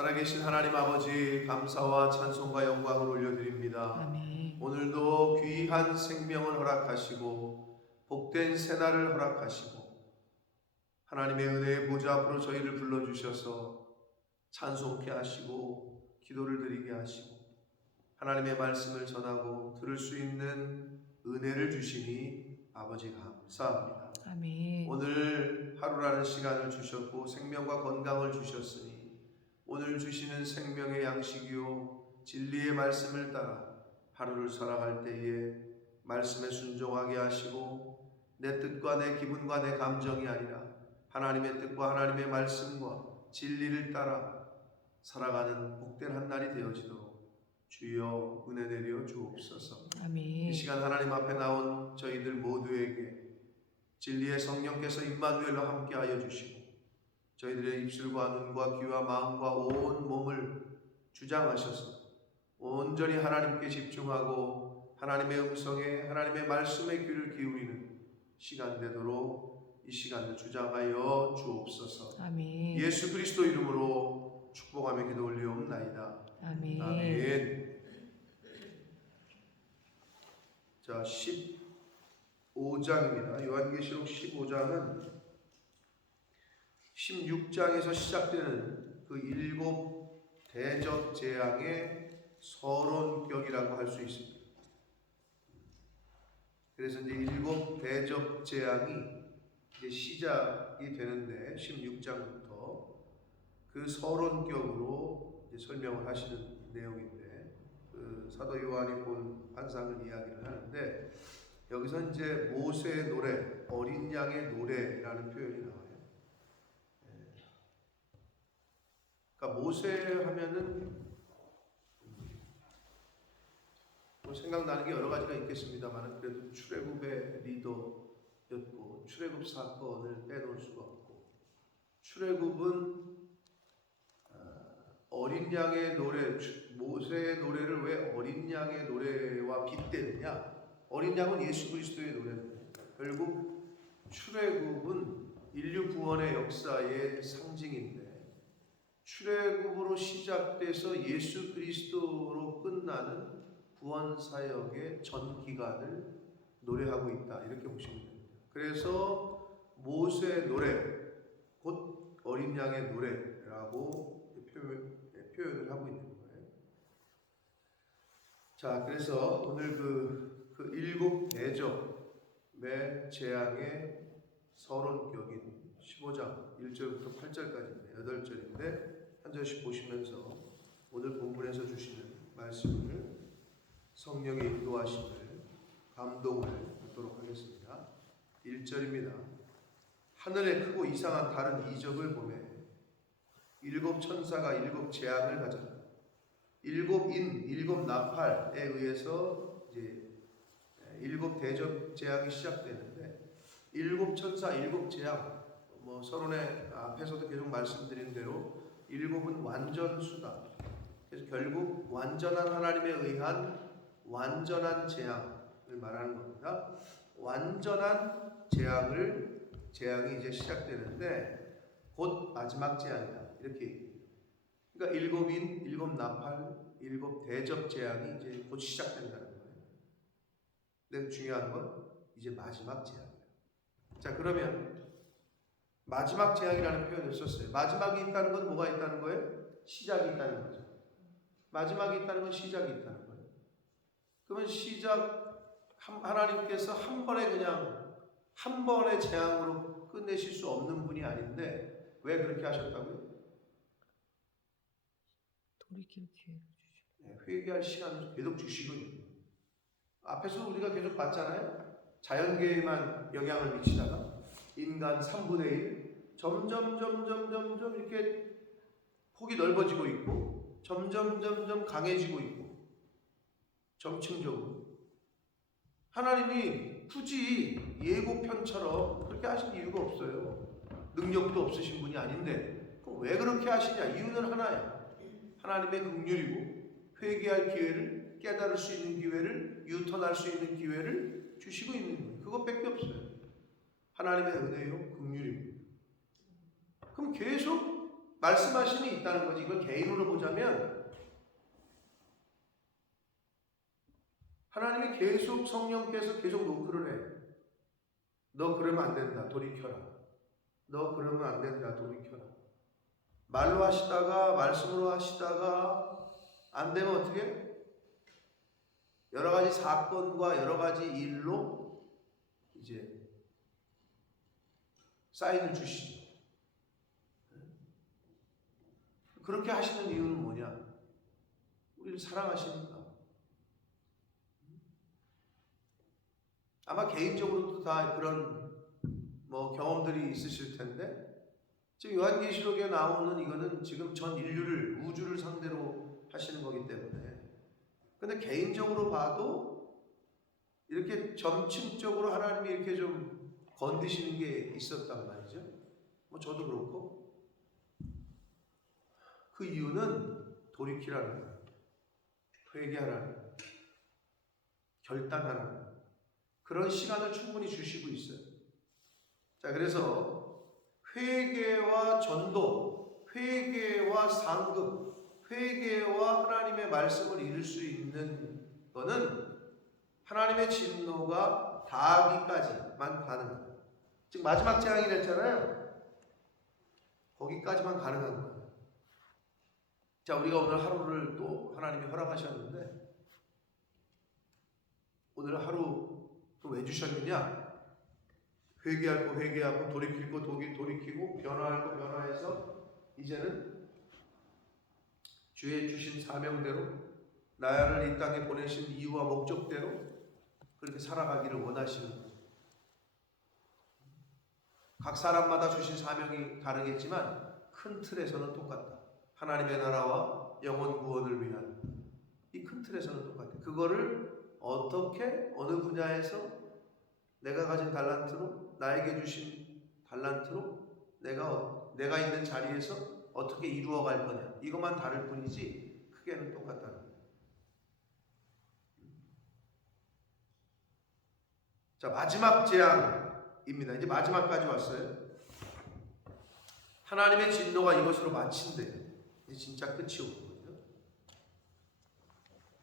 살아계신 하나님 아버지, 감사와 찬송과 영광을 올려드립니다. 아멘. 오늘도 귀한 생명을 허락하시고 복된 새날을 허락하시고 하나님의 은혜의 보좌 앞으로 저희를 불러주셔서 찬송케 하시고 기도를 드리게 하시고 하나님의 말씀을 전하고 들을 수 있는 은혜를 주시니 아버지 감사합니다. 아멘. 오늘 하루라는 시간을 주셨고 생명과 건강을 주셨으니 오늘 주시는 생명의 양식이요 진리의 말씀을 따라 하루를 살아갈 때에 말씀에 순종하게 하시고 내 뜻과 내 기분과 내 감정이 아니라 하나님의 뜻과 하나님의 말씀과 진리를 따라 살아가는 복된 한 날이 되어지도록 주여 은혜 내려 주옵소서. 아멘. 이 시간 하나님 앞에 나온 저희들 모두에게 진리의 성령께서 임마누엘로 함께하여 주시고 저희들의 입술과 눈과 귀와 마음과 온 몸을 주장하셔서 온전히 하나님께 집중하고 하나님의 음성에 하나님의 말씀에 귀를 기울이는 시간 되도록 이 시간을 주장하여 주옵소서. 아멘. 예수 그리스도 이름으로 축복하며 기도 올리옵나이다. 아멘. 아멘. 자, 15장입니다. 요한계시록 15장은 16장에서 시작되는 그 일곱 대적 재앙의 서론격이라고 할 수 있습니다. 그래서 이제 일곱 대적 재앙이 이제 시작이 되는데 16장부터 그 서론격으로 이제 설명을 하시는 내용인데 그 사도 요한이 본 환상을 이야기를 하는데 여기서 이제 모세의 노래, 어린 양의 노래라는 표현이 나와요. 그러니까 모세 하면은 뭐 생각나는 게 여러 가지가 있겠습니다만 그래도 출애굽의 리더였고 출애굽 사건을 빼놓을 수가 없고 출애굽은 어린 양의 노래, 모세의 노래를 왜 어린 양의 노래와 빗대느냐? 어린 양은 예수 그리스도의 노래인데 결국 출애굽은 인류 구원의 역사의 상징인데 출애굽으로 시작돼서 예수 그리스도로 끝나는 구원 사역의 전 기간을 노래하고 있다 이렇게 보시면 됩니다. 그래서 모세의 노래, 곧 어린 양의 노래라고 표현을 하고 있는 거예요. 자, 그래서 오늘 그 일곱 대적의 재앙의 서론격인 15장 1절부터 8절까지인데 8절인데 한 절씩 보시면서 오늘 본문에서 주시는 말씀을 성령의 인도하심을 감동을 받도록 하겠습니다. 1절입니다. 하늘에 크고 이상한 다른 이적을 보매 일곱 천사가 일곱 재앙을 가졌다. 일곱 인, 일곱 나팔에 의해서 이제 일곱 대적 재앙이 시작되는데 일곱 천사, 일곱 재앙 뭐 서론의 앞에서도 계속 말씀드린 대로 일곱은 완전수다. 그래서 결국 완전한 하나님에 의한 완전한 재앙을 말하는 겁니다. 완전한 재앙이 이제 시작되는데 곧 마지막 재앙이다. 이렇게 얘기해요. 그러니까 일곱 인, 일곱 나팔, 일곱 대접 재앙이 이제 곧 시작된다는 거예요. 근데 중요한 건 이제 마지막 재앙이에요. 자, 그러면 마지막 재앙이라는 표현을 썼어요. 마지막이 있다는 건 뭐가 있다는 거예요? 시작이 있다는 거죠. 마지막이 있다는 건 시작이 있다는 거예요. 그러면 하나님께서 한 번의 재앙으로 끝내실 수 없는 분이 아닌데 왜 그렇게 하셨다고요? 돌이킬 기회를 주시고 회개할 시간을 계속 주시거든요. 앞에서 우리가 계속 봤잖아요. 자연계에만 영향을 미치다가 인간 3분의 1 점점 이렇게 폭이 넓어지고 있고 점점 강해지고 있고 점층적으로 하나님이 굳이 예고편처럼 그렇게 하실 이유가 없어요. 능력도 없으신 분이 아닌데 그럼 왜 그렇게 하시냐? 이유는 하나야. 하나님의 긍휼이고 회개할 기회를, 깨달을 수 있는 기회를, 유턴할 수 있는 기회를 주시고 있는 거예요. 그것밖에 없어요. 하나님의 은혜요, 긍휼입니다. 그럼 계속 말씀하심이 있다는 거지. 이걸 개인으로 보자면 하나님이 계속 성령께서 계속 노크를 해. 너 그러면 안 된다. 돌이켜라. 너 그러면 안 된다. 돌이켜라. 말로 하시다가 말씀으로 하시다가 안 되면 어떻게? 여러 가지 사건과 여러 가지 일로 이제 사인을 주시죠. 그렇게 하시는 이유는 뭐냐? 우리를 사랑하시니까. 아마 개인적으로도 다 그런 경험들이 있으실 텐데, 지금 요한계시록에 나오는 이거는 지금 전 인류를, 우주를 상대로 하시는 거기 때문에. 근데 개인적으로 봐도 이렇게 점층적으로 하나님이 이렇게 좀 건드시는 게 있었단 말이죠. 저도 그렇고. 그 이유는 돌이키라는 거예요. 회개하라는 거예요. 결단하라는 거예요. 그런 시간을 충분히 주시고 있어요. 자, 그래서 회개와 전도, 회개와 상급, 회개와 하나님의 말씀을 이룰 수 있는 거는 하나님의 진노가 다하기까지만 가능합니다. 지금 마지막 재앙이라 했잖아요. 거기까지만 가능한 거예요. 자, 우리가 오늘 하루를 또 하나님이 허락하셨는데, 오늘 하루 또 왜 주셨느냐? 회개할 거 회개하고, 돌이킬 거 돌이키고, 변화할 거 변화해서 이제는 주의 주신 사명대로, 나를 이 땅에 보내신 이유와 목적대로 그렇게 살아가기를 원하시는 거죠. 각 사람마다 주신 사명이 다르겠지만 큰 틀에서는 똑같다. 하나님의 나라와 영혼 구원을 위한 이 큰 틀에서는 똑같아요. 그거를 어떻게 어느 분야에서 내가 가진 달란트로, 나에게 주신 달란트로 내가 있는 자리에서 어떻게 이루어 갈 거냐, 이것만 다를 뿐이지 크게는 똑같다는 거예요. 자, 마지막 재앙입니다. 이제 마지막까지 왔어요. 하나님의 진노가 이것으로 마친대요. 이제 진짜 끝이 오는 거죠.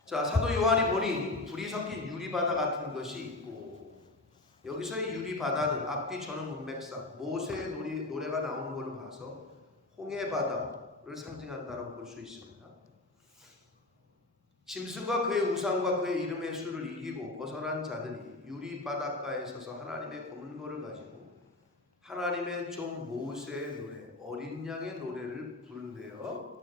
자, 사도 요한이 보니 불이 섞인 유리바다 같은 것이 있고, 여기서의 유리바다는 앞뒤 전후 문맥상 모세의 노래가 나오는 걸로 봐서 홍해바다를 상징한다라고 볼 수 있습니다. 짐승과 그의 우상과 그의 이름의 수를 이기고 벗어난 자들이 유리바닷가에 서서 하나님의 검은고를 가지고 하나님의 종 모세의 노래, 어린 양의 노래를 부른대요.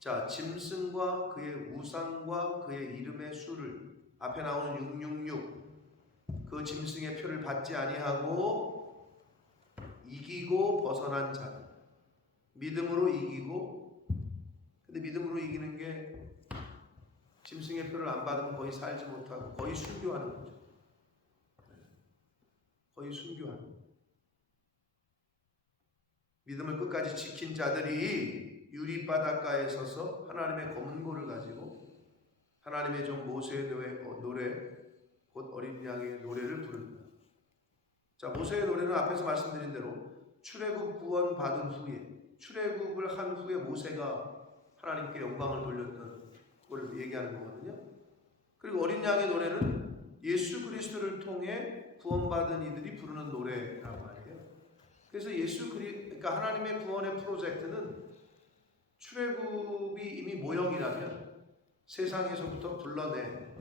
자, 짐승과 그의 우상과 그의 이름의 수를, 앞에 나오는 666, 그 짐승의 표를 받지 아니하고 이기고 벗어난 자들, 믿음으로 이기고. 근데 믿음으로 이기는 게 짐승의 표를 안 받으면 거의 살지 못하고 거의 순교하는 거죠. 거의 순교하는 거죠. 믿음을 끝까지 지킨 자들이 유리바닷가에 서서 하나님의 검은고를 가지고 하나님의 종 모세의 노래, 곧 어린 양의 노래를 부릅니다. 자, 모세의 노래는 앞에서 말씀드린 대로 출애굽 구원 받은 후에, 출애굽을 한 후에 모세가 하나님께 영광을 돌렸던 걸 얘기하는 거거든요. 그리고 어린 양의 노래는 예수 그리스도를 통해 구원받은 이들이 부르는 노래란 말이에요. 그래서 그러니까 하나님의 구원의 프로젝트는 출애굽이 이미 모형이라면 세상에서부터 불러낸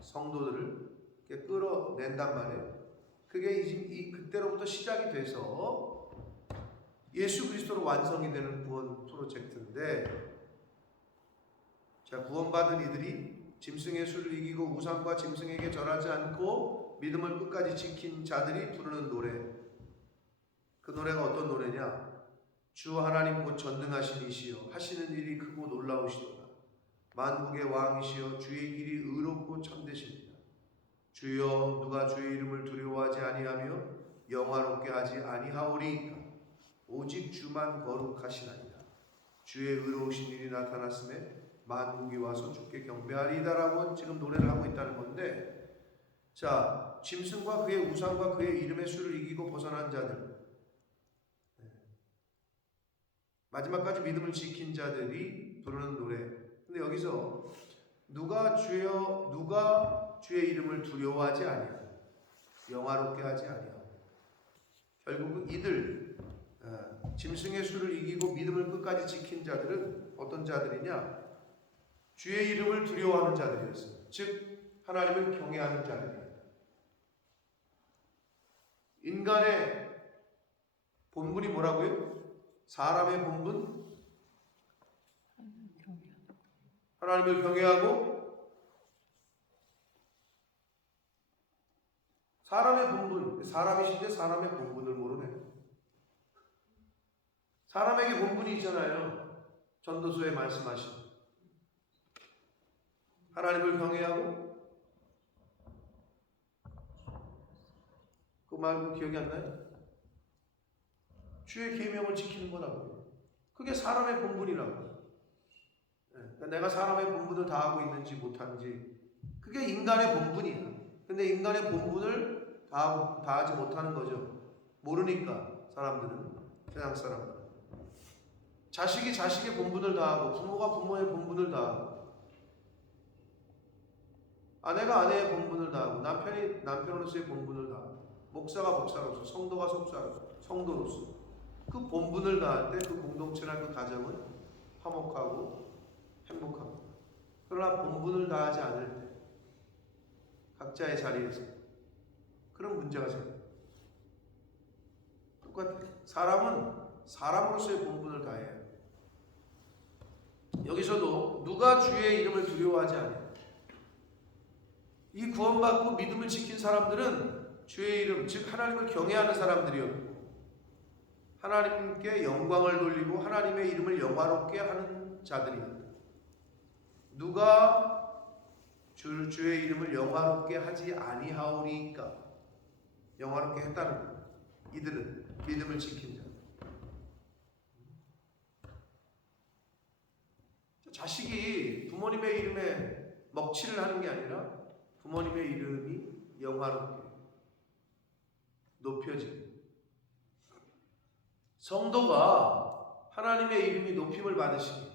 성도들을 끌어낸단 말이에요. 그게 그때로부터 시작이 돼서 예수 그리스도로 완성이 되는 구원 프로젝트인데, 자, 구원받은 이들이 짐승의 수를 이기고 우상과 짐승에게 절하지 않고 믿음을 끝까지 지킨 자들이 부르는 노래, 그 노래가 어떤 노래냐? 주 하나님 곧 전능하신 이시여 하시는 일이 크고 놀라우시도다. 만국의 왕이시여 주의 길이 의롭고 참되십니다. 주여 누가 주의 이름을 두려워하지 아니하며 영화롭게 하지 아니하오리이까. 오직 주만 거룩하시나이다. 주의 의로우신 일이 나타났음에 만국이 와서 주께 경배하리이다라고 지금 노래를 하고 있다는 건데, 자, 짐승과 그의 우상과 그의 이름의 수를 이기고 벗어난 자들, 마지막까지 믿음을 지킨 자들이 부르는 노래. 근데 여기서 누가 주의 이름을 두려워하지 아니하고 영화롭게 하지 아니하고 결국은 이들 짐승의 수를 이기고 믿음을 끝까지 지킨 자들은 어떤 자들이냐? 주의 이름을 두려워하는 자들이었어요. 즉 하나님을 경외하는 자들이에요. 인간의 본분이 뭐라고요? 사람의 본분? 하나님을 경외하고 사람의 본분, 사람이신데 사람의 본분을 모르네. 사람에게 본분이 있잖아요. 전도서에 말씀하신 하나님을 경외하고 그 말고 기억이 안 나요? 주의 계명을 지키는 거라고요. 그게 사람의 본분이라고요. 그러니까 내가 사람의 본분을 다하고 있는지 못하는지 그게 인간의 본분이야. 근데 인간의 본분을 다하지 못하는 거죠. 모르니까 사람들은, 세상 사람들은 자식이 자식의 본분을 다하고 부모가 부모의 본분을 다하고 아내가 아내의 본분을 다하고 남편이 남편으로서의 본분을 다하고 목사가 목사로서 성도가 성도로서 그 본분을 다할 때 그 공동체나 그 가정은 화목하고 행복합니다. 그러나 본분을 다하지 않을 때 각자의 자리에서 그런 문제가 생깁니다. 똑같아요. 사람은 사람으로서의 본분을 다해야 해요. 여기서도 누가 주의 이름을 두려워하지 않아요. 이 구원받고 믿음을 지킨 사람들은 주의 이름, 즉 하나님을 경외하는 사람들이었고 하나님께 영광을 돌리고 하나님의 이름을 영화롭게 하는 자들입니다. 누가 주의 이름을 영화롭게 하지 아니하오리까? 영화롭게 했다는 거예요. 이들은 믿음을 지킨 자. 자식이 부모님의 이름에 먹칠을 하는 게 아니라 부모님의 이름이 영화롭게 높여지고 성도가 하나님의 이름이 높임을 받으시게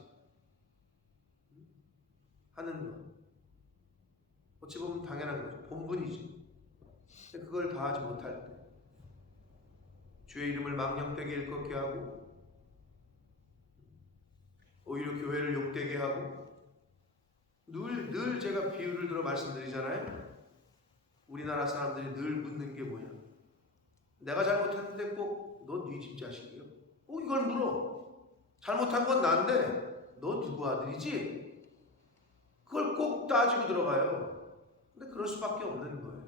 하는 것. 어찌 보면 당연한 거죠. 본분이지. 근데 그걸 다하지 못할 때 주의 이름을 망령되게 일컫게 하고 오히려 교회를 욕되게 하고 늘 제가 비유를 들어 말씀드리잖아요. 우리나라 사람들이 늘 묻는 게 뭐냐? 내가 잘못했는데 꼭 너 네 집 자식이요? 이걸 물어. 잘못한 건 난데 너 누구 아들이지? 그걸 꼭 따지고 들어가요. 근데 그럴 수밖에 없는 거예요.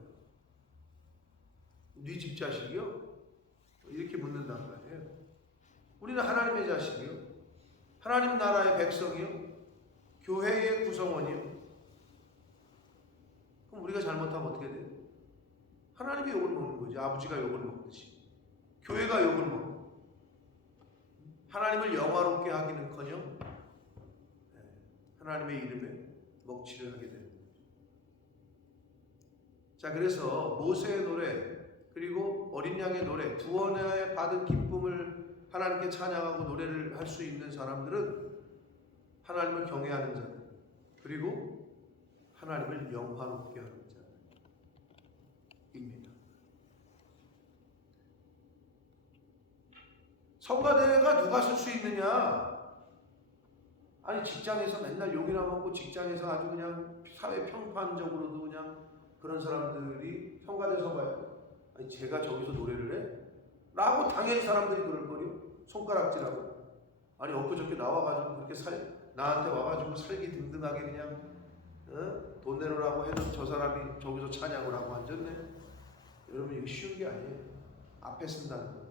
네 집 자식이요? 이렇게 묻는단 말이에요. 우리는 하나님의 자식이요. 하나님 나라의 백성이요. 교회의 구성원이요. 그럼 우리가 잘못하면 어떻게 돼요? 하나님이 욕을 먹는 거지. 아버지가 욕을 먹듯이. 교회가 욕을 먹고. 하나님을 영화롭게 하기는커녕 하나님의 이름에 먹칠을 하게 되는 거죠. 자, 그래서 모세의 노래 그리고 어린 양의 노래 두 번에 받은 기쁨을 하나님께 찬양하고 노래를 할 수 있는 사람들은 하나님을 경외하는 자들 그리고 하나님을 영화롭게 하는 자입니다. 성가대가 누가 쓸 수 있느냐? 아니 직장에서 맨날 욕이나 먹고 직장에서 아주 그냥 사회 평판적으로도 그냥 그런 사람들이 성가대 서봐요. 아니 제가 저기서 노래를 해? 라고 당연히 사람들이 그럴 거요. 손가락질하고. 아니 엊그저께 나와가지고 그렇게 나한테 와가지고 살기 든든하게 그냥 돈 내놓으라고 해도 저 사람이 저기서 찬양을 하고 앉았네. 여러분 이거 쉬운 게 아니에요. 앞에 쓴다는 거.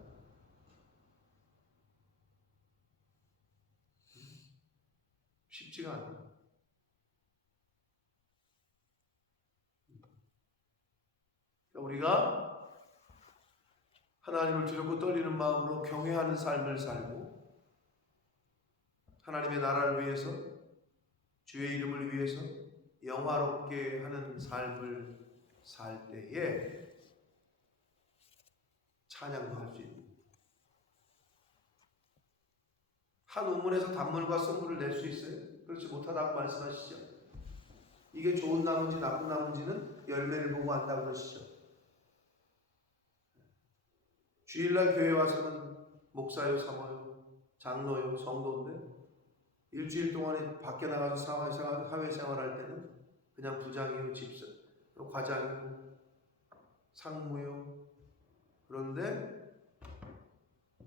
쉽지가 않아요. 우리가 하나님을 두렵고 떨리는 마음으로 경외하는 삶을 살고 하나님의 나라를 위해서 주의 이름을 위해서 영화롭게 하는 삶을 살 때에 찬양도 할 수 있는 한 우물에서 단물과 쓴물을 낼 수 있어요? 그렇지 못하다고 말씀하시죠. 이게 좋은 나무인지 나쁜 나무인지는 열매를 보고 안다고 그러시죠. 주일날 교회 와서는 목사요, 사모요, 장로요, 성도인데 일주일 동안에 밖에 나가서 사회생활할 때는 그냥 부장이요, 집사, 과장이요, 상무요. 그런데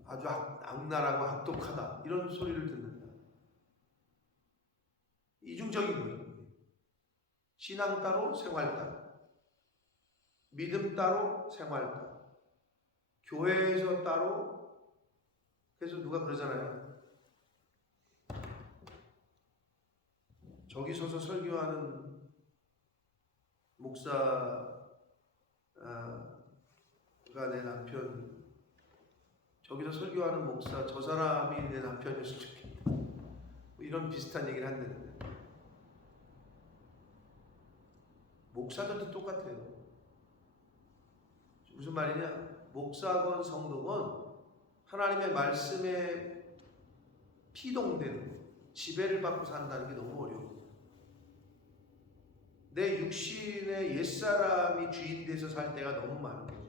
아주 악랄하고 악독하다 이런 소리를 듣는다. 이중적인 거예요. 신앙 따로 생활 따로, 믿음 따로 생활 따로, 교회에서 따로. 그래서 누가 그러잖아요. 저기 서서 설교하는 목사가 내 남편, 저기서 설교하는 목사 저 사람이 내 남편이었으면 좋겠다. 뭐 이런 비슷한 얘기를 한다는데 목사들도 똑같아요. 무슨 말이냐? 목사건 성도건 하나님의 말씀에 피동되는 지배를 받고 산다는 게 너무 어려워요. 내 육신의 옛사람이 주인 돼서 살 때가 너무 많은 거죠.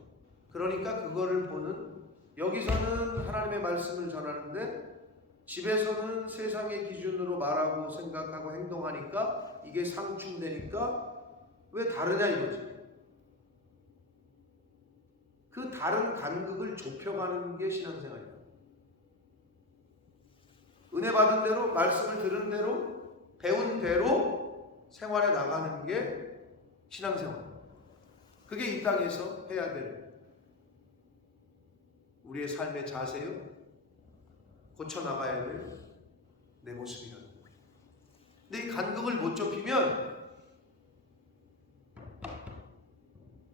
그러니까 그거를 보는, 여기서는 하나님의 말씀을 전하는데 집에서는 세상의 기준으로 말하고 생각하고 행동하니까 이게 상충되니까 왜 다르냐 이거지. 그 다른 간극을 좁혀가는 게 신앙생활이다. 은혜 받은 대로, 말씀을 들은 대로, 배운 대로 생활해 나가는 게 신앙생활. 그게 이 땅에서 해야 될 우리의 삶의 자세요. 고쳐나가야 될 내 모습이라는 거예요. 근데 이 간극을 못 좁히면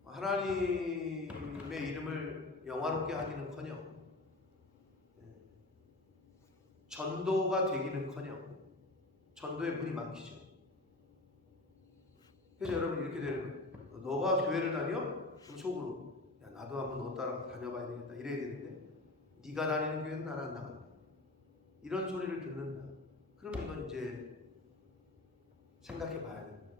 하나님의 이름을 영화롭게 하기는커녕 전도가 되기는커녕 전도의 문이 막히죠. 그래서 여러분 이렇게 되는 거예요. 너가 교회를 다녀? 그럼 속으로 야 나도 한번 너 따라 다녀봐야 되겠다 이래야 되는데 네가 다니는 교회는 나는 안 나간다. 이런 소리를 듣는다. 그럼 이건 이제 생각해 봐야 되는 거죠.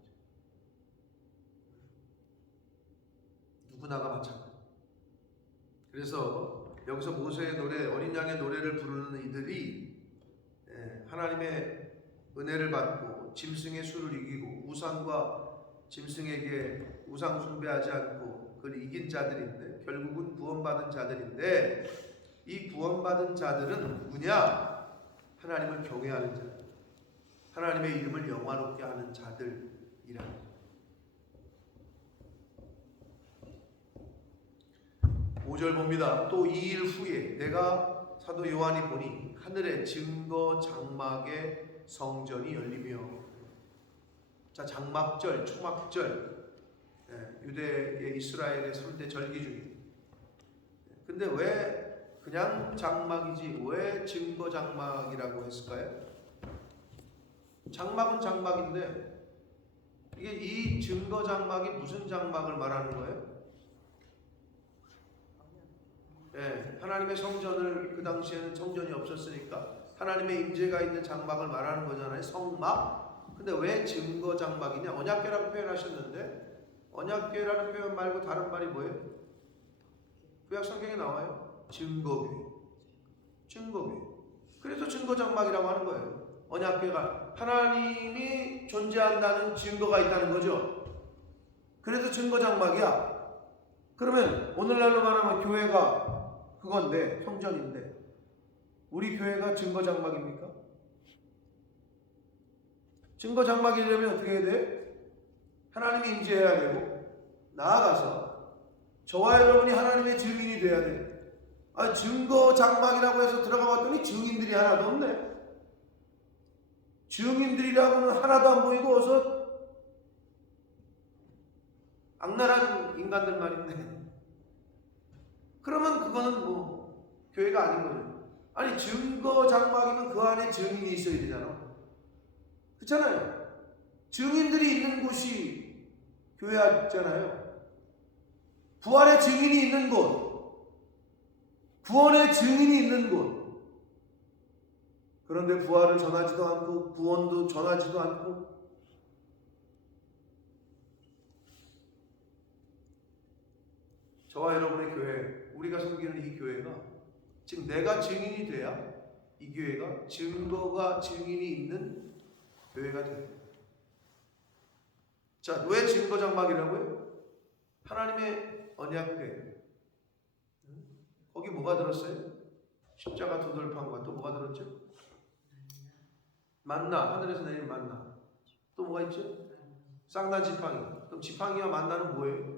누구나가 마찬가지. 그래서 여기서 모세의 노래, 어린 양의 노래를 부르는 이들이 하나님의 은혜를 받고 짐승의 수를 이기고 우상과 짐승에게 우상 숭배하지 않고 그를 이긴 자들인데 결국은 구원받은 자들인데 이 구원받은 자들은 누구냐? 하나님을 경외하는 자들, 하나님의 이름을 영화롭게 하는 자들이라는 거예요. 5절 봅니다. 또 2일 후에 내가 사도 요한이 보니 하늘에 증거 장막의 성전이 열리며, 자 장막절, 초막절, 유대의 이스라엘의 3대 절기 중에 근데 왜 그냥 장막이지 왜 증거 장막이라고 했을까요? 장막은 장막인데 이게 이 증거 장막이 무슨 장막을 말하는 거예요? 하나님의 성전을, 그 당시에는 성전이 없었으니까 하나님의 임재가 있는 장막을 말하는 거잖아요. 성막. 근데 왜 증거 장막이냐? 언약궤라고 표현하셨는데 언약궤라는 표현 말고 다른 말이 뭐예요? 구약 성경에 나와요. 증거궤. 증거궤. 그래서 증거 장막이라고 하는 거예요. 언약궤가 하나님이 존재한다는 증거가 있다는 거죠. 그래서 증거 장막이야. 그러면 오늘날로 말하면 교회가 그건데, 성전인데 우리 교회가 증거 장막입니까? 증거 장막이려면 어떻게 해야 돼? 하나님이 임재해야 되고 나아가서 저와 여러분이 하나님의 증인이 돼야 돼. 증거 장막이라고 해서 들어가 봤더니 증인들이 하나도 없네. 증인들이라고는 하나도 안 보이고 어서 악랄한 인간들만 있네. 그러면 그거는 뭐 교회가 아닌 거죠. 아니 증거 장막이면 그 안에 증인이 있어야 되잖아. 그렇잖아요. 증인들이 있는 곳이 교회잖아요. 부활의 증인이 있는 곳, 구원의 증인이 있는 곳, 그런데 부활을 전하지도 않고 구원도 전하지도 않고 저와 여러분의 교회, 우리가 섬기는 이 교회가 지금 내가 증인이 돼야 이 교회가 증인이 있는 교회가 돼요. 자, 왜 증거 장막이라고요? 하나님의 언약궤. 거기 뭐가 들었어요? 십자가 두 돌판과 또 뭐가 들었죠? 만나, 하늘에서 내린 만나. 또 뭐가 있죠? 쌍난 지팡이. 그럼 지팡이와 만나는 뭐예요?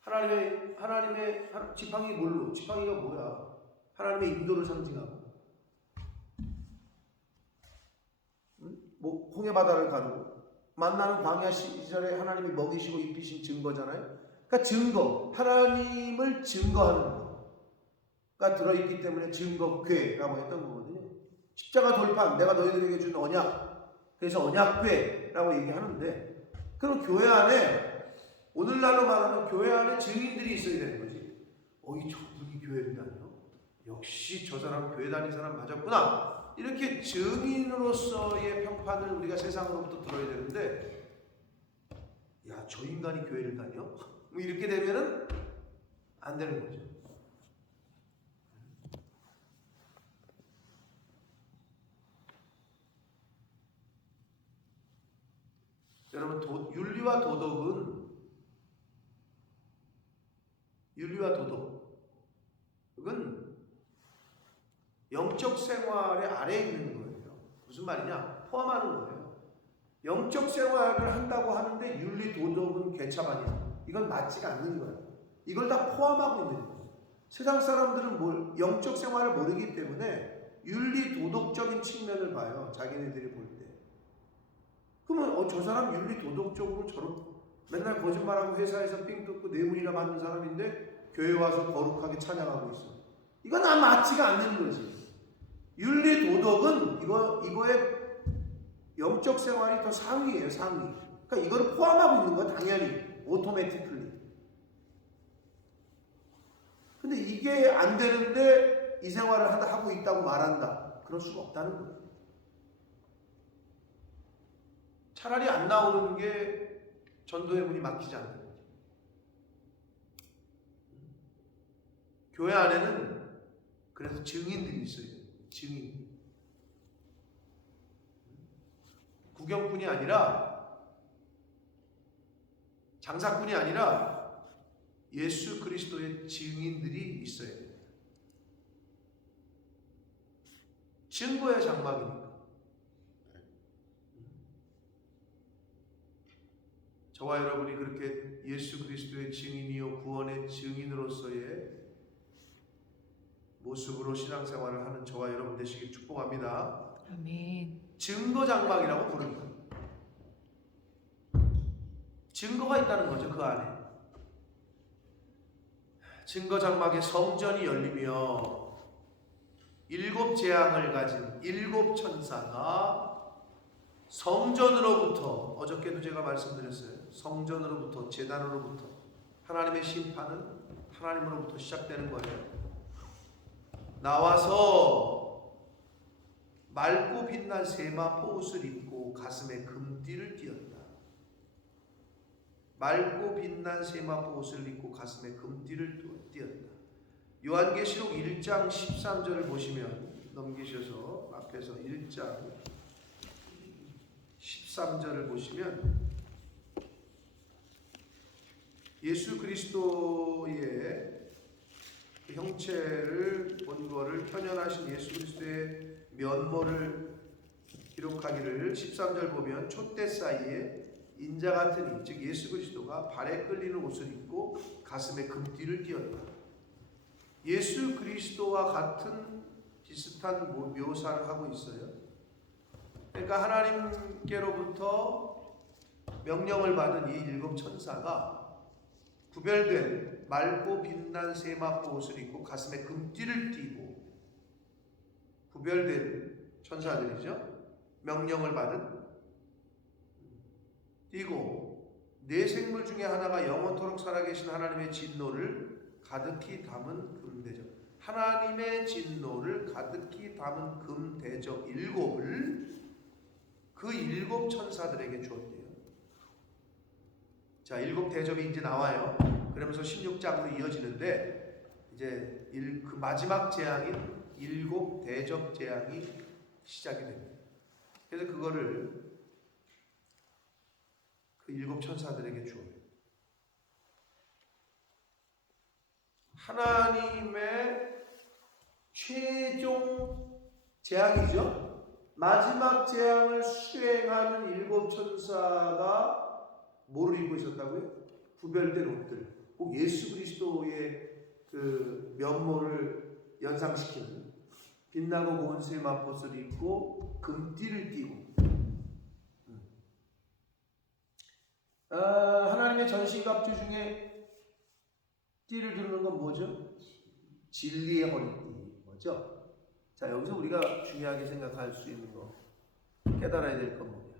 하나님의 지팡이 뭘로? 지팡이가 뭐야? 하나님의 인도를 상징하고. 뭐 홍해 바다를 가르고 만나는 광야 시절에 하나님이 먹이시고 입히신 증거잖아요. 그러니까 증거, 하나님을 증거하는 거가 들어있기 때문에 증거궤라고 했던 거거든요. 십자가 돌판, 내가 너희들에게 준 언약, 그래서 언약궤라고 얘기하는데, 그럼 교회 안에 오늘날로 말하면 교회 안에 증인들이 있어야 되는 거지. 이 저분이 교회를 다녀? 역시 저 사람 교회 다니는 사람 맞았구나. 이렇게 증인으로서의 평판을 우리가 세상으로부터 들어야 되는데, 야, 저 인간이 교회를 다녀? 뭐 이렇게 되면은 안 되는 거죠. 여러분, 윤리와 도덕은 영적 생활의 아래에 있는 거예요. 무슨 말이냐? 포함하는 거예요. 영적 생활을 한다고 하는데 윤리 도덕은 개차반이야. 이건 맞지가 않는 거예요. 이걸 다 포함하고 있는 거예요. 세상 사람들은 영적 생활을 모르기 때문에 윤리 도덕적인 측면을 봐요. 자기네들이 볼 때. 그러면 저 사람 윤리 도덕적으로 저런 맨날 거짓말하고 회사에서 삥 뜯고 뇌물이나 받는 사람인데 교회 와서 거룩하게 찬양하고 있어. 이건 다 맞지가 않는 거지. 윤리 도덕은 이거의 영적 생활이 더 상위예요, 상위. 그러니까 이걸 포함하고 있는 거 당연히 오토매티클리. 근데 이게 안 되는데 이 생활을 하고 있다고 말한다. 그럴 수가 없다는 거예요. 차라리 안 나오는 게 전도의 문이 막히지 않는 거죠. 교회 안에는 그래서 증인들이 있어요. 증인. 구경꾼이 아니라 장사꾼이 아니라 예수 그리스도의 증인들이 있어야 돼요. 증거의 장막이니까. 저와 여러분이 그렇게 예수 그리스도의 증인이요 구원의 증인으로서의 모습으로 신앙생활을 하는 저와 여러분 되시길 축복합니다. 아멘. 증거 장막이라고 부릅니다. 증거가 있다는 거죠, 그 안에. 증거 장막에 성전이 열리며 7 재앙을 가진 7 천사가 성전으로부터, 어저께도 제가 말씀드렸어요. 성전으로부터, 제단으로부터 하나님의 심판은 하나님으로부터 시작되는 거예요. 나와서 맑고 빛난 세마포 옷을 입고 가슴에 금띠를 띠었다. 맑고 빛난 세마포 옷을 입고 가슴에 금띠를 띠었다. 요한계시록 1장 13절을 보시면, 넘기셔서 앞에서 1장 13절을 보시면 예수 그리스도의 형체를 본 거를 현현하신 예수 그리스도의 면모를 기록하기를 13절 보면 촛대 사이에 인자 같은 이, 즉 예수 그리스도가 발에 끌리는 옷을 입고 가슴에 금띠를 띠었다. 예수 그리스도와 같은 비슷한 묘사를 하고 있어요. 그러니까 하나님께로부터 명령을 받은 이 7 천사가 구별된 맑고 빛난 세마포 옷을 입고 가슴에 금띠를 띠고, 구별된 천사들이죠. 명령을 받은 띠고, 4 생물 중에 하나가 영원토록 살아계신 하나님의 진노를 가득히 담은 금대접. 하나님의 진노를 가득히 담은 금 대접 7을 그 7 천사들에게 주었대요. 자, 7 대접이 이제 나와요. 그러면서 16장으로 이어지는데 이제 그 마지막 재앙인 7 대접 재앙이 시작이 됩니다. 그래서 그거를 그 7 천사들에게 주어요. 하나님의 최종 재앙이죠. 마지막 재앙을 수행하는 7 천사가 뭐를 입고 있었다고요? 구별된 옷들. 꼭 예수 그리스도의 그 면모를 연상시키는 빛나고 고운 세마포를 입고 금띠를 띠고 하나님의 전신갑주 중에 띠를 두르는 건 뭐죠? 진리의 허리띠 뭐죠? 자, 여기서 우리가 중요하게 생각할 수 있는 거 깨달아야 될 건 뭐냐?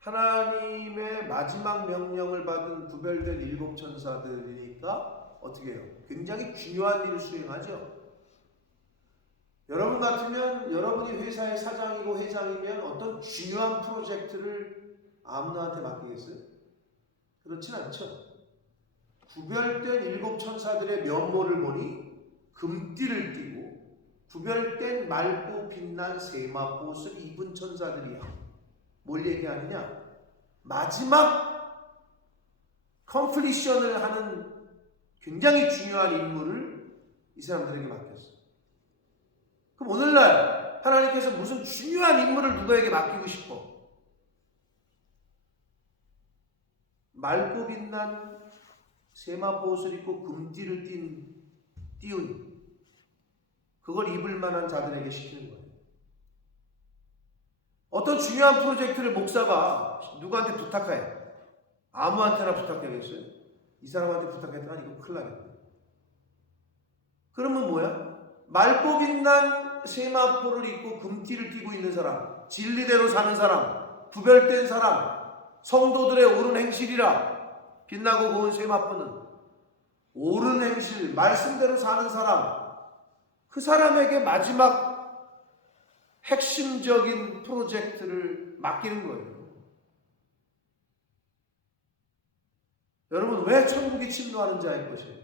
하나님의 마지막 명령을 받은 구별된 7 천사들이니까 어떻게 해요? 굉장히 중요한 일을 수행하죠. 여러분 같으면 여러분이 회사의 사장이고 회장이면 어떤 중요한 프로젝트를 아무나한테 맡기겠어요? 그렇진 않죠. 구별된 7 천사들의 면모를 보니 금띠를 띠고 구별된 맑고 빛난 세마포옷을 입은 천사들이야. 뭘 얘기하느냐? 마지막 컴플리션을 하는 굉장히 중요한 임무를 이 사람들에게 맡겼어요. 그럼 오늘날 하나님께서 무슨 중요한 임무를 누구에게 맡기고 싶어? 맑고 빛난 세마포옷을 입고 금띠를 띄운 그걸 입을 만한 자들에게 시키는 거예요. 어떤 중요한 프로젝트를 목사가 누구한테 부탁해? 아무한테나 부탁해야겠어요? 이 사람한테 부탁했다가 이거 큰일 나겠다. 그러면 뭐야? 맑고 빛난 세마포를 입고 금띠를 띠고 있는 사람, 진리대로 사는 사람, 구별된 사람, 성도들의 옳은 행실이라. 빛나고 고운 세마포는 옳은 행실, 말씀대로 사는 사람, 그 사람에게 마지막 핵심적인 프로젝트를 맡기는 거예요. 여러분, 왜 천국이 침노하는 자일 것이에요?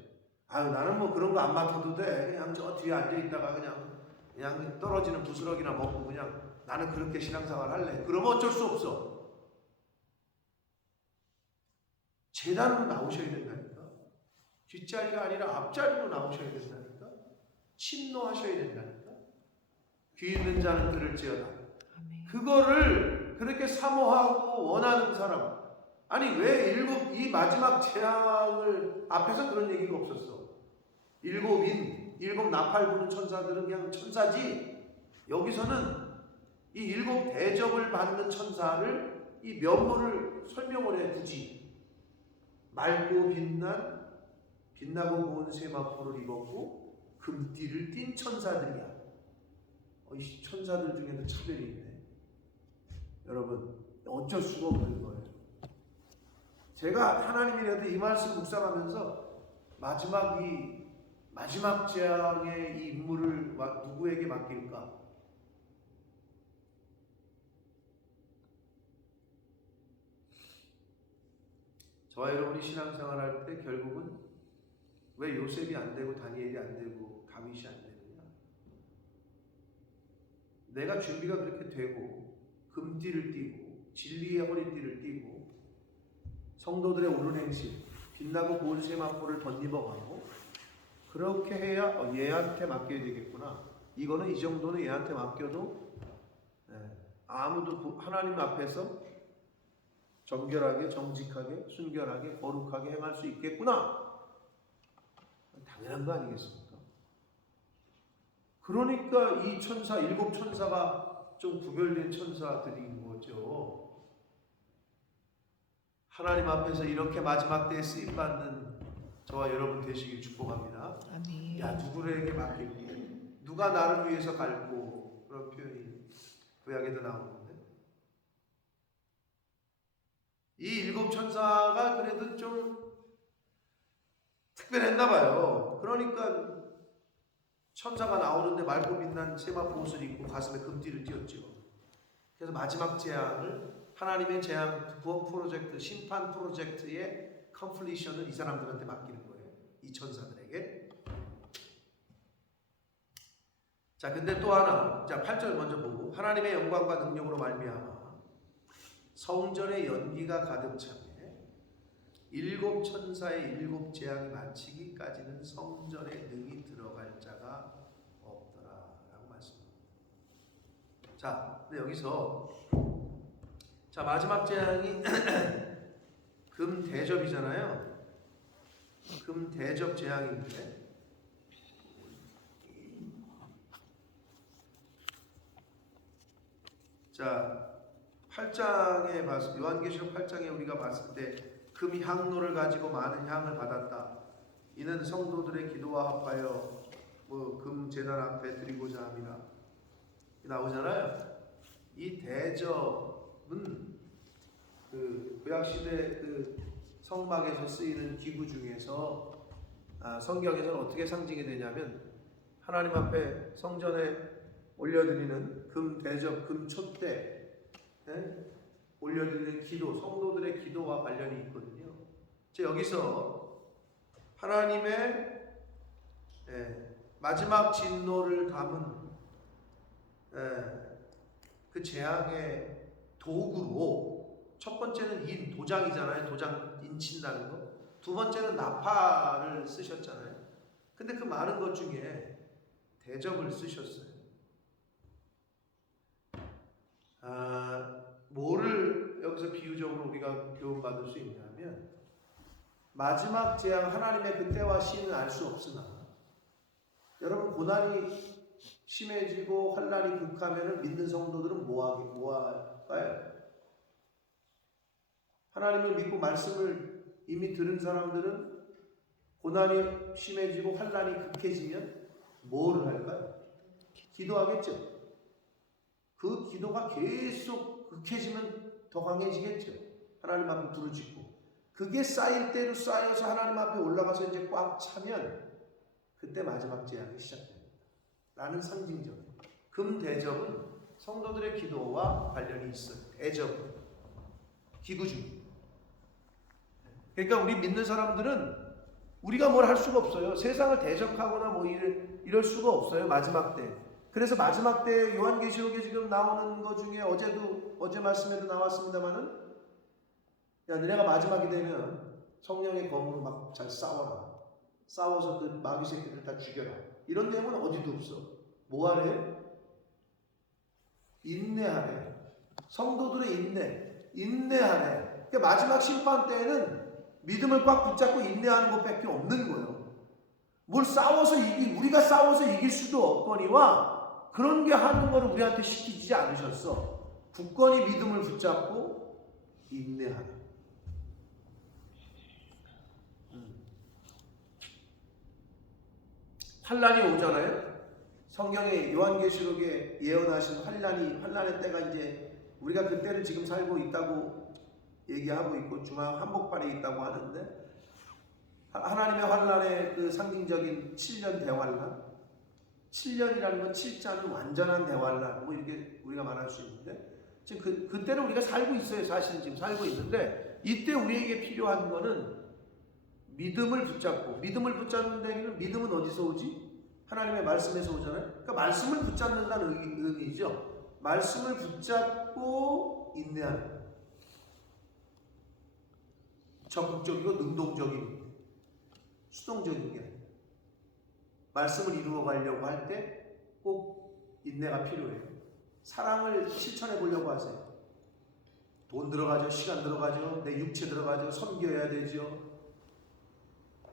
아유, 나는 뭐 그런 거 안 맡아도 돼. 그냥 저 뒤에 앉아있다가 그냥 떨어지는 부스러기나 먹고 그냥 나는 그렇게 신앙생활 할래. 그러면 어쩔 수 없어. 제단으로 나오셔야 된다니까. 뒷자리가 아니라 앞자리로 나오셔야 된다니까. 침노하셔야 된다니까. 귀 있는 자는 들을지어다. 그거를 그렇게 사모하고 원하는 사람. 아니, 왜 이 마지막 재앙을 앞에서 그런 얘기가 없었어? 7 나팔 부는 천사들은 그냥 천사지. 여기서는 이 7 대접을 받는 천사를 이 면모를 설명을 해. 굳이 맑고 빛나고 고운 세마포를 입었고 금띠를 띤 천사들이야. 이 천사들 중에도 차별이 있네. 여러분, 어쩔 수가 없는 거예요. 제가 하나님이라도 이 말씀 묵상하면서 마지막 재앙의 이 임무를 누구에게 맡길까? 저와 여러분이 신앙생활 할 때 결국은 왜 요셉이 안 되고 다니엘이 안 되고 다윗이 안 되느냐? 내가 준비가 그렇게 되고 금띠를 띠고 진리의 허리띠를 띠고 성도들의 옳은 행실, 빛나고 고운 세마포를 덧입어가고 그렇게 해야 얘한테 맡겨야 되겠구나. 이거는 이 정도는 얘한테 맡겨도 아무도 하나님 앞에서 정결하게, 정직하게, 순결하게, 거룩하게 행할 수 있겠구나. 당연한 거 아니겠습니까? 그러니까 이 천사, 7 천사가 좀 구별된 천사들인 거죠. 하나님 앞에서 이렇게 마지막 때에 쓰임받는 저와 여러분 되시길 축복합니다. 아멘. 야, 누구에게 맡길게? 누가 나를 위해서 갈고? 그런 표현이 구약에도 나오는데 이 7 천사가 그래도 좀 특별했나 봐요. 그러니까 천사가 나오는데 맑고 빛난 세마포 옷을 입고 가슴에 금띠를 띄었죠. 그래서 마지막 재앙을 하나님의 재앙 구원 프로젝트 심판 프로젝트의 컴플리션을 이 사람들한테 맡기는 거예요. 이 천사들에게. 자, 근데 또 하나, 자 8절 먼저 보고 하나님의 영광과 능력으로 말미암아 성전의 연기가 가득 차며 일곱 천사의 일곱 재앙이 마치기까지는 성전에 능히 들어갈 자가 없더라라고 말씀합니다. 자, 근데 여기서 자 마지막 재앙이 금 대접이잖아요. 금 대접 재앙인데 자 8장에 봤을 요한계시록 8장에 우리가 봤을 때 금 향로를 가지고 많은 향을 받았다. 이는 성도들의 기도와 합하여 금 제단 앞에 드리고자 함이라 나오잖아요. 이 대접은 그 구약시대 그 성막에서 쓰이는 기구 중에서 성경에서는 어떻게 상징이 되냐면 하나님 앞에 성전에 올려드리는 금 대접, 금 촛대 올려드리는 기도, 성도들의 기도와 관련이 있거든요. 여기서 하나님의 마지막 진노를 담은 그 재앙의 도구로 첫 번째는 도장이잖아요. 도장 인친다는 거. 두 번째는 나팔을 쓰셨잖아요. 근데 그 많은 것 중에 대접을 쓰셨어요. 뭐를 여기서 비유적으로 우리가 교훈받을 수 있냐면 마지막 재앙 하나님의 그때와 시는 알 수 없으나 여러분 고난이 심해지고 환난이 극하면 믿는 성도들은 뭐 할까요? 하나님을 믿고 말씀을 이미 들은 사람들은 고난이 심해지고 환난이 극해지면 뭐를 할까요? 기도하겠죠. 그 기도가 계속 극해지면 더 강해지겠죠. 하나님 앞에 부르짖고 그게 쌓일 대로 쌓여서 하나님 앞에 올라가서 이제 꽉 차면 그때 마지막 재앙이 시작됩니다. 라는 상징적. 금 대접은 성도들의 기도와 관련이 있어요. 대접, 기구 중. 그러니까 우리 믿는 사람들은 우리가 뭘 할 수가 없어요. 세상을 대적하거나 뭐 이럴 수가 없어요. 마지막 때. 그래서 마지막 때 요한계시록에 지금 나오는 것 중에 어제 말씀에도 나왔습니다만은 야 너네가 마지막이 되면 성령의 검으로 막 잘 싸워라. 싸워서 그 마귀 새끼들 다 죽여라. 이런 내용은 어디도 없어. 뭐 하래? 인내하래. 성도들의 인내하래. 그러니까 마지막 심판 때에는 믿음을 꽉 붙잡고 인내하는 것밖에 없는 거예요. 우리가 싸워서 이길 수도 없거니와 그런 게 하는 거를 우리한테 시키지 않으셨어. 굳건히 믿음을 붙잡고 인내하라. 환란이 오잖아요. 성경의 요한계시록에 예언하신 환란의 때가 이제 우리가 그때를 지금 살고 있다고 얘기하고 있고 중앙 한복판에 있다고 하는데 하나님의 환란의 그 상징적인 7년 대환란 7년이라는 건 7자는 완전한 대환란 뭐 이렇게 우리가 말할 수 있는데 지금 그때는 우리가 살고 있어요. 사실은 지금 살고 있는데 이때 우리에게 필요한 거는 믿음을 붙잡고 믿음을 붙잡는 데는 믿음은 어디서 오지? 하나님의 말씀에서 오잖아요. 그러니까 말씀을 붙잡는다는 의미죠. 말씀을 붙잡고 인내하는 적극적이고 능동적인 수동적인 게 아니에요. 말씀을 이루어 가려고 할 때 꼭 인내가 필요해요. 사랑을 실천해 보려고 하세요. 돈 들어가죠. 시간 들어가죠. 내 육체 들어가죠. 섬겨야 되죠.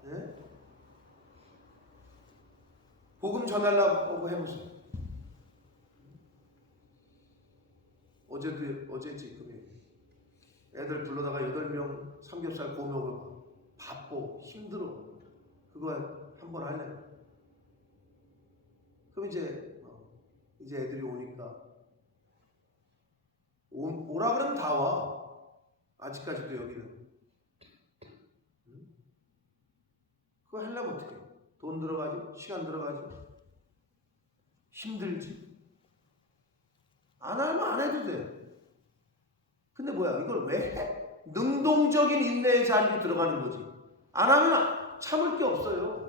네? 복음 전하려고 해보세요. 어제지 금요일 애들 불러다가 8명 삼겹살 구워 먹으러 바빠 힘들어. 그거 한번 할래. 그럼 이제 애들이 오니까 오라 그러면 다 와. 아직까지도 여기는. 그거 하려면 어떻게? 돈 들어가죠? 시간 들어가죠? 힘들지. 안 하면 안 해도 돼. 근데 뭐야? 이걸 왜 해? 능동적인 인내의 자리로 들어가는 거지. 안 하면 참을 게 없어요.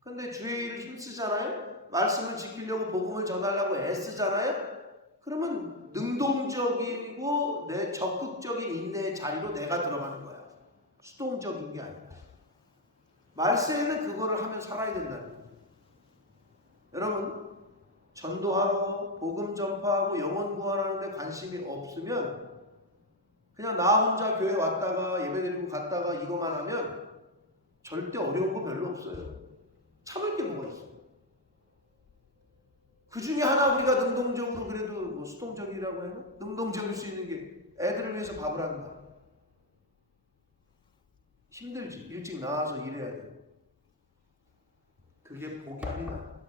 근데 주의 일을 힘쓰잖아요. 말씀을 지키려고 복음을 전하려고 애쓰잖아요. 그러면 능동적이고 내 적극적인 인내의 자리로 내가 들어가는 거야. 수동적인 게 아니라. 말세에는 그거를 하면 살아야 된다는 거예요. 여러분, 전도하고 복음 전파하고 영혼 구원하는 데 관심이 없으면 그냥 나 혼자 교회 왔다가 예배드리고 갔다가 이거만 하면 절대 어려운 거 별로 없어요. 참을 게 뭐가 있어. 그 중에 하나 우리가 능동적으로 그래도 뭐 수동적이라고 해나? 능동적일 수 있는 게 애들을 위해서 밥을 한다. 힘들지. 일찍 나와서 일해야 돼. 그게 복입니다.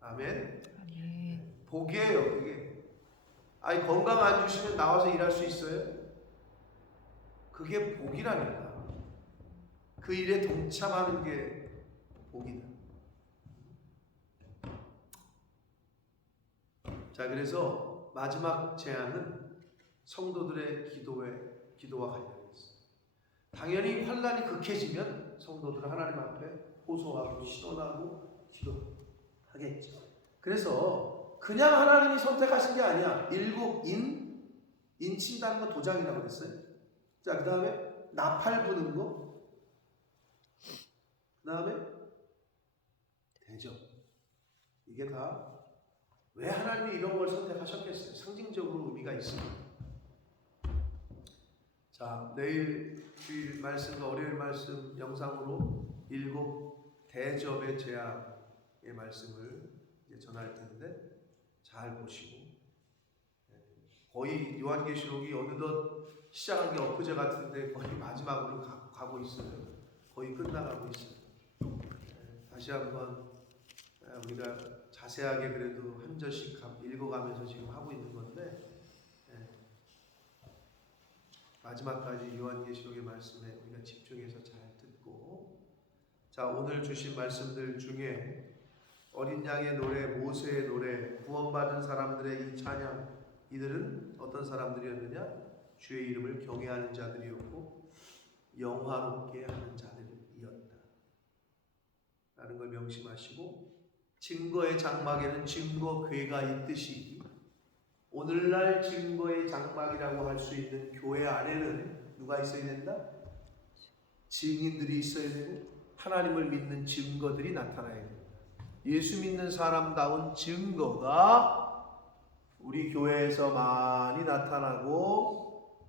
아멘. 아멘. 복이에요. 그게. 아니 건강 안 주시면 나와서 일할 수 있어요? 그게 복이라니까. 그 일에 동참하는 게 복이다. 자, 그래서 마지막 제안은 성도들의 기도와 관련이 있어요. 당연히 환란이 극해지면 성도들은 하나님 앞에 호소하고 신원하고 기도하겠죠. 그래서 그냥 하나님이 선택하신 게 아니야. 7인 친다는 거 도장이라고 그랬어요. 자, 그 다음에 나팔 부는 거, 그 다음에 대접. 이게 다 왜 하나님이 이런 걸 선택하셨겠어요? 상징적으로 의미가 있습니다. 자, 내일 주일 말씀과 월요일 말씀 영상으로 7 대접의 재앙의 말씀을 이제 전할 텐데 잘 보시고, 거의 요한계시록이 어느덧 시작한 게 엊그제 같은데 거의 마지막으로 가고 있어요. 거의 끝나가고 있어요. 다시 한번 우리가 자세하게 그래도 한 절씩 읽어가면서 지금 하고 있는 건데, 마지막까지 요한계시록의 말씀에 우리가 집중해서 잘 듣고, 자, 오늘 주신 말씀들 중에 어린 양의 노래, 모세의 노래, 구원받은 사람들의 이 찬양, 이들은 어떤 사람들이었느냐? 주의 이름을 경외하는 자들이었고 영화롭게 하는 자들이었다 라는 걸 명심하시고, 증거의 장막에는 증거궤가 있듯이 오늘날 증거의 장막이라고 할 수 있는 교회 안에는 누가 있어야 된다? 증인들이 있어야 되고 하나님을 믿는 증거들이 나타나야 된다. 예수 믿는 사람다운 증거가 우리 교회에서 많이 나타나고,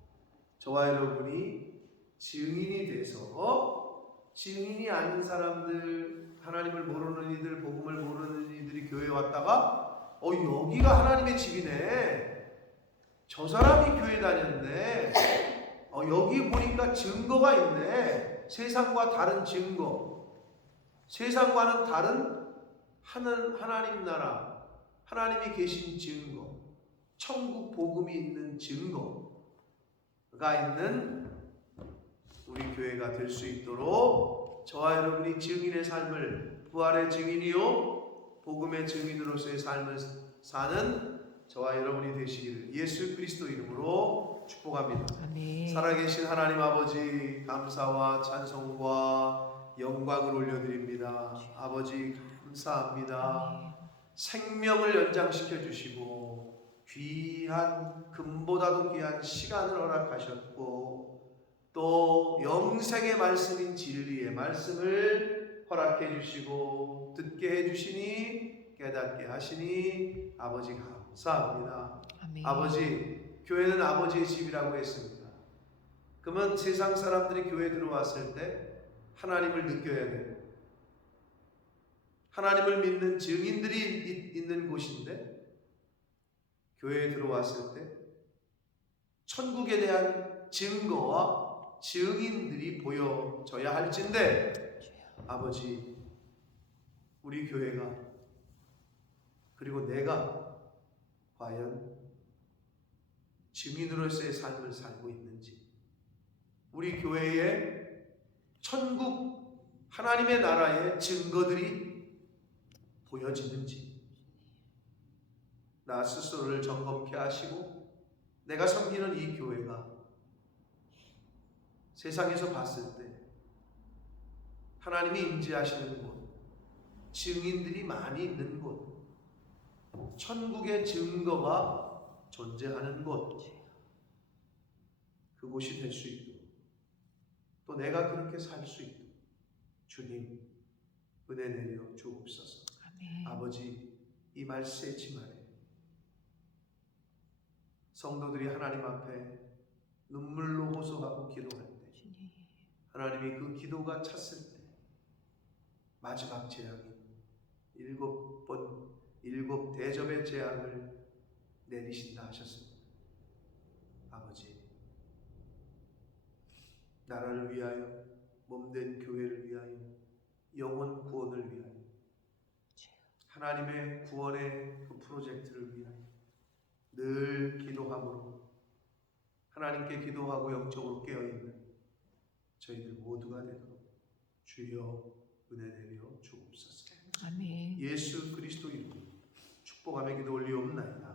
저와 여러분이 증인이 돼서 증인이 아닌 사람들, 하나님을 모르는 이들, 복음을 모르는 이들이 교회에 왔다가 여기가 하나님의 집이네, 저 사람이 교회 다녔네, 여기 보니까 증거가 있네, 세상과 다른 증거, 세상과는 다른 하나님 나라, 하나님이 계신 증거, 천국 복음이 있는 증거가 있는 우리 교회가 될 수 있도록 저와 여러분이 증인의 삶을, 부활의 증인이요 복음의 증인으로서의 삶을 사는 저와 여러분이 되시기를 예수 그리스도 이름으로 축복합니다. 아멘. 살아계신 하나님 아버지, 감사와 찬송과 영광을 올려드립니다. 아버지 감사합니다. 생명을 연장시켜 주시고 귀한, 금보다도 귀한 시간을 허락하셨고, 또 영생의 말씀인 진리의 말씀을 허락해 주시고 듣게 해 주시니, 깨닫게 하시니 아버지 감사합니다. 아멘. 아버지, 교회는 아버지의 집이라고 했습니다. 그러면 세상 사람들이 교회에 들어왔을 때 하나님을 느껴야 돼요. 하나님을 믿는 증인들이 있는 곳인데, 교회에 들어왔을 때 천국에 대한 증거와 증인들이 보여져야 할진데, 아버지, 우리 교회가, 그리고 내가 과연 증인으로서의 삶을 살고 있는지, 우리 교회의 천국 하나님의 나라의 증거들이 보여지는지, 나 스스로를 점검케 하시고 내가 섬기는 이 교회가 세상에서 봤을 때 하나님이 임재하시는 곳, 증인들이 많이 있는 곳, 천국의 증거가 존재하는 곳, 그곳이 될 수 있도록 또 내가 그렇게 살 수 있도록 주님 은혜 내려 주옵소서. 아멘. 아버지, 이 말세 지만에 성도들이 하나님 앞에 눈물로 호소하고 기도할 때 주님. 하나님이 그 기도가 찼을 때 마지막 재앙인 일곱 대접의 재앙을 내리신다 하셨습니다. 아버지, 나라를 위하여, 몸된 교회를 위하여, 영혼 구원을 위하여, 하나님의 구원의 그 프로젝트를 위하여 늘 기도함으로 하나님께 기도하고 영적으로 깨어있는 저희들 모두가 되도록 주여 은혜 내려 주옵소서. 아멘. 예수 그리스도 이름으로 축복하며 기도 올리옵나이다.